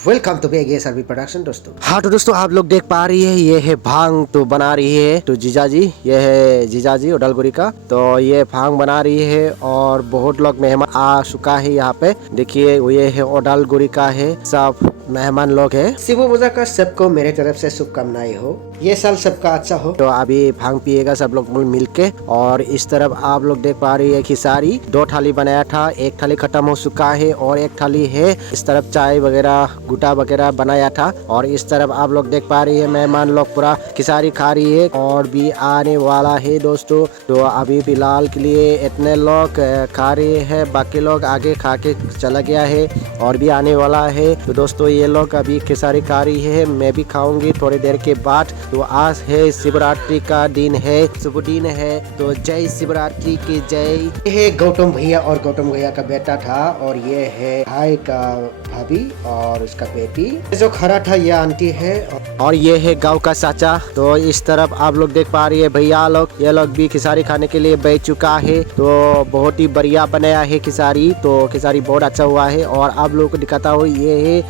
Welcome to बेगे सरवी production दोस्तों। हाँ तो दोस्तों आप लोग देख पा रही है ये है भांग तो बना रही है तो जीजाजी, ये है जीजाजी उडलगुरी का। तो ये भांग बना रही है और बहुत लोग मेहमान आ चुका है यहाँ पे। देखिए ये है उडलगुरी का है, सब मेहमान लोग है। शिव पूजा का सबको मेरे तरफ से शुभकामनाएं हो, ये साल सबका अच्छा हो। तो अभी भांग पिएगा सब लोग मिल के। और इस तरफ आप लोग देख पा रही है खिसारी, 2 थाली बनाया था, 1 थाली खत्म हो चुका है और 1 थाली है। इस तरफ चाय वगैरह गुटा वगैरह बनाया था और इस तरफ आप लोग देख पा रही है मेहमान लोग पूरा खिसारी खा रही है और भी आने वाला है दोस्तों। तो अभी फिलहाल के लिए इतने लोग खा रहे हैं, बाकी लोग आगे खा के चला गया है और भी आने वाला है। तो दोस्तों ये लोग अभी खिसारी खा रही है, मैं भी खाऊंगी थोड़ी देर के बाद। तो आज है शिवरात्रि का दिन है, शुभ दिन है। तो जय शिवरात्रि की जय। ये है गौतम भैया और गौतम भैया का बेटा था और ये है भाई का भाभी और उसका बेटी। जो खड़ा था ये आंटी है और ये है गांव का चाचा। तो इस तरफ आप लोग देख पा रही है भैया लोग, ये लोग भी खिसारी खाने के लिए बैठ चुका है। तो बहुत ही बढ़िया बनाया है खिसारी, तो खिसारी बहुत अच्छा हुआ है। और आप लोगों को दिखाता हूँ ये है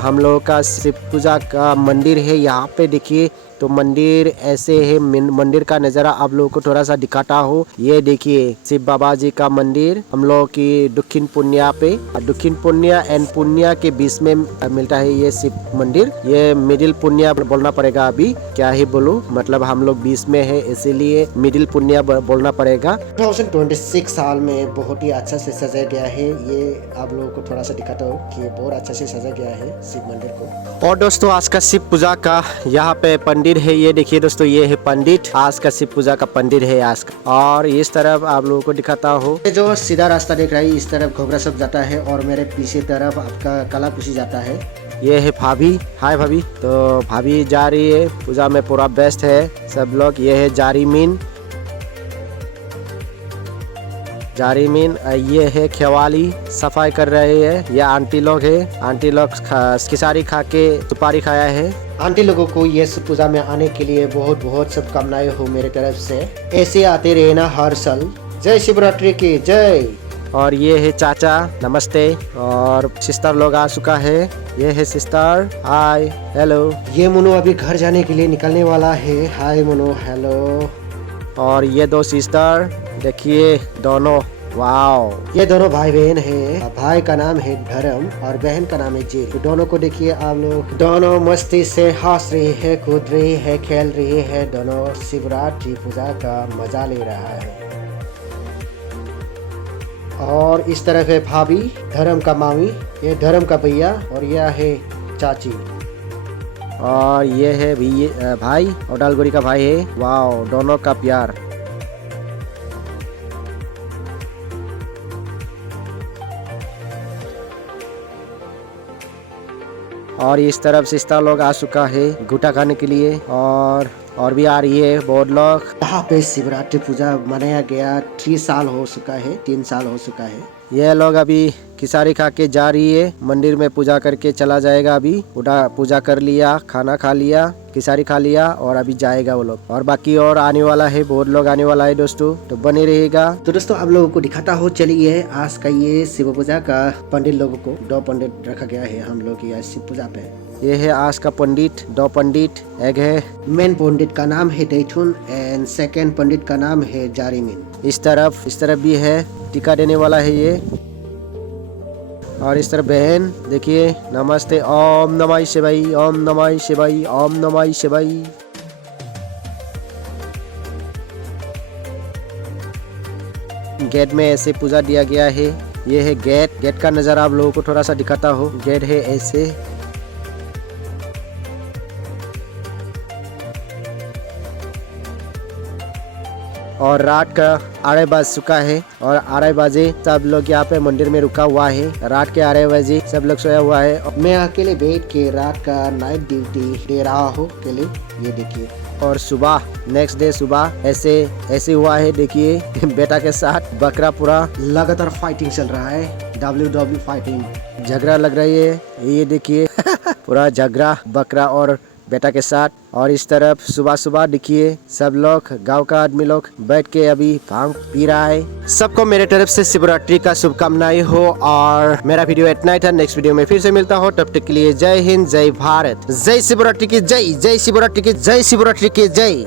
हम लोगों का शिव पूजा का मंदिर है। यहाँ पे देखिए तो मंदिर ऐसे है, मंदिर का नज़ारा आप लोगों को थोड़ा सा दिखाता हूँ। ये देखिए शिव बाबा जी का मंदिर हम लोग की दक्षिण पुन्या पे, दक्षिण पुन्या एंड पुन्या के बीच में मिलता है ये शिव मंदिर। ये मिडिल पुन्या बोलना पड़ेगा, अभी क्या ही बोलूं, मतलब हम लोग बीच में है इसीलिए मिडिल पुन्या बोलना पड़ेगा। 2026 साल में बहुत ही अच्छा से सजाया गया है। ये आप लोगों को थोड़ा सा दिखाता हूँ कि बहुत अच्छा से सजाया गया है शिव मंदिर को। और दोस्तों आज का शिव पूजा का यहाँ पे पंडित है, ये देखिए दोस्तों ये है पंडित, आज का शिव पूजा का पंडित है आज का। और इस तरफ आप लोगों को दिखाता हूँ जो सीधा रास्ता देख रहा है, इस तरफ घोगरा सब जाता है और मेरे पीछे तरफ आपका कला कुशी जाता है। ये है भाभी, हाय भाभी। तो भाभी जा रही है पूजा में, पूरा बेस्ट है सब लोग। ये है जारीमीन, जारीमीन। ये है खेवाली सफाई कर रहे हैं, ये आंटी लोग है। आंटी लोग खिसारी खा के सुपारी खाया है। आंटी लोगों को ये पूजा में आने के लिए बहुत बहुत शुभकामनाएं हो मेरे तरफ से। ऐसे आते रहना हर साल। जय शिवरात्रि की जय। और ये है चाचा, नमस्ते। और सिस्टर लोग आ चुका है, ये है सिस्टर, हाय हेलो। ये मुनु अभी घर जाने के लिए निकलने वाला है, हाय मुनु हेलो। और ये 2 सिस्टर देखिए दोनों, वाओ, ये दोनों भाई बहन है। भाई का नाम है धर्म और बहन का नाम है जी। तो दोनों को देखिए आप लोग, दोनों मस्ती से हंस रही है, कूद रही है, खेल रही है। दोनों शिवरात्रि पूजा का मजा ले रहा है। और इस तरफ है भाभी, धर्म का मामी, ये धर्म का भैया और यह है चाची। और ये है भाई उडलगुरी का भाई है, वाओ, दोनों का प्यार। और इस तरफ सिस्टर लोग आ चुका है गुटा खाने के लिए और भी आ रही है बहुत लोग। यहाँ पे शिवरात्रि पूजा मनाया गया 3 साल हो चुका है, 3 साल हो चुका है। ये लोग अभी खिसारी खा के जा रही है, मंदिर में पूजा करके चला जाएगा। अभी पूजा कर लिया, खाना खा लिया, खिसारी खा लिया और अभी जाएगा वो लोग। और बाकी और आने वाला है, बहुत लोग आने वाला है दोस्तों, तो बने रहेगा। तो दोस्तों आप लोगों को दिखाता हो, चलिए आज का ये शिव पूजा का पंडित लोगों को 2 पंडित रखा गया है हम लोग की शिव पूजा पे। ये है आज का पंडित, 2 पंडित। एक है मेन पंडित का नाम है दैथुन एंड सेकेंड पंडित का नाम है जारीमीन। इस तरफ भी है, टीका देने वाला है ये। और इस तरफ बहन देखिए, नमस्ते, ओम नमः शिवाय, ओम नमः शिवाय, ओम नमः शिवाय। गेट में ऐसे पूजा दिया गया है। ये है गेट का नजारा आप लोगों को थोड़ा सा दिखाता हूँ। गेट है ऐसे, और रात का 2:30 बज चुका है और 2:30 बजे सब लोग यहाँ पे मंदिर में रुका हुआ है। रात के 2:30 बजे सब लोग सोया हुआ है और मैं अकेले बैठ के रात का नाइट ड्यूटी दे रहा हूँ अकेले, ये देखिए। और सुबह नेक्स्ट डे सुबह ऐसे हुआ है, देखिए बेटा के साथ बकरा पूरा लगातार फाइटिंग चल रहा है, WWE फाइटिंग, झगड़ा लग रही है, ये देखिए पूरा झगड़ा बकरा और बेटा के साथ। और इस तरफ सुबह सुबह देखिए सब लोग गांव का आदमी लोग बैठ के अभी भांग पी रहा है। सबको मेरे तरफ से शिवरात्रि का शुभकामनाएं हो। और मेरा वीडियो इतना ही था, नेक्स्ट वीडियो में फिर से मिलता हो, तब तक के लिए जय हिंद, जय भारत, जय शिवरात्रि की जय, जय शिवरात्रि की जय, शिवरात्रि की जय।